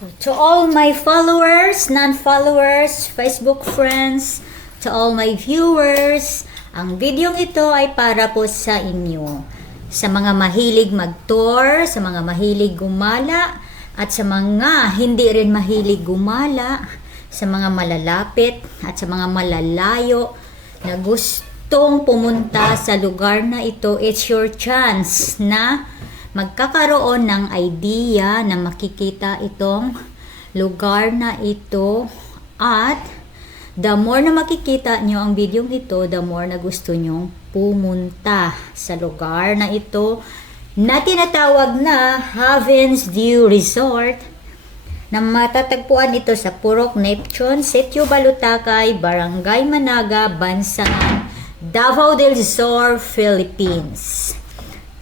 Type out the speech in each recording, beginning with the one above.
To all my followers, non-followers, Facebook friends, to all my viewers, ang videong ito ay para po sa inyo. Sa mga mahilig mag-tour, sa mga mahilig gumala, at sa mga hindi rin mahilig gumala, sa mga malalapit at sa mga malalayo na gustong pumunta sa lugar na ito, it's your chance na magkakaroon ng idea na makikita itong lugar na ito, at the more na makikita nyo ang video ito, the more na gusto nyong pumunta sa lugar na ito na tinatawag na Heaven's View Resort, na matatagpuan ito sa Purok Neptune, Sitio Balutakay, Barangay Managa, Bansangan, Davao del Sur, Philippines.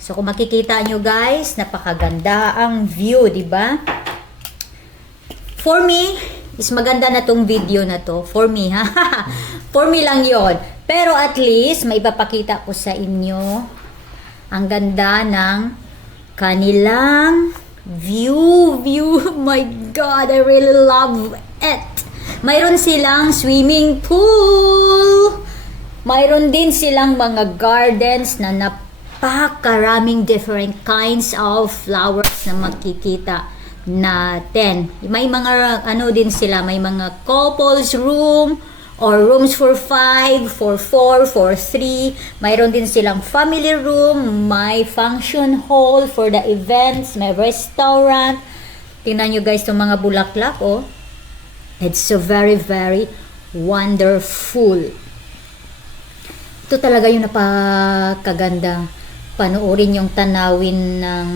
So kung makikita nyo guys, napakaganda ang view, di ba? For me, is maganda na tong video na to. For me, ha? For me lang yon. Pero at least, may ipapakita ko sa inyo ang ganda ng kanilang view. My God, I really love it. Mayroon silang swimming pool. Mayroon din silang mga gardens na napakaraming different kinds of flowers na makikita natin. May mga ano din sila, may mga couples room or rooms for 5, for 4, for 3. Mayroon din silang family room, may function hall for the events, may restaurant. Tingnan nyo guys itong mga bulaklak, oh. It's so very, very wonderful. Ito talaga yung napakaganda. Panoorin yung tanawin ng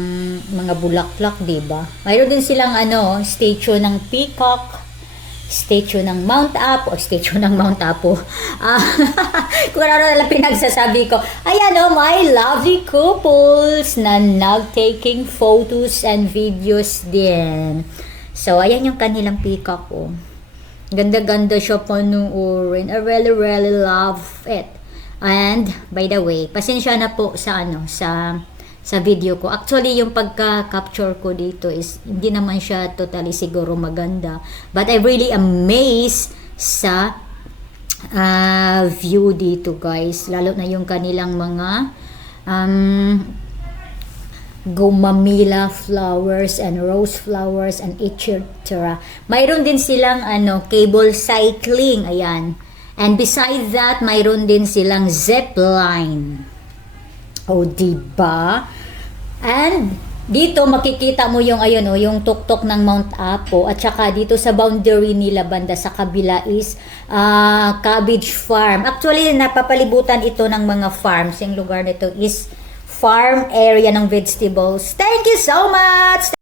mga bulaklak, diba? Mayroon din silang statue ng peacock, statue ng Mount Apo, statue ng Mount Apo. Kung ano lang pinagsasabi ko. Ayan my lovely couples na nag-taking photos and videos din. So, ayan yung kanilang peacock, oh. Ganda-ganda siya panoorin. I really, really love it. And by the way, pasensya na po sa sa video ko. Actually, yung pagka-capture ko dito is hindi naman siya totally siguro maganda. But I'm really amazed sa view dito, guys. Lalo na yung kanilang mga gumamila flowers and rose flowers and etc. Mayroon din silang cable cycling, ayan. And besides that, mayroon din silang zip line. O, diba? And dito makikita mo yung yung tuktok ng Mount Apo, at saka dito sa boundary nila banda sa kabila is cabbage farm. Actually, napapalibutan ito ng mga farms. Yung lugar nito is farm area ng vegetables. Thank you so much!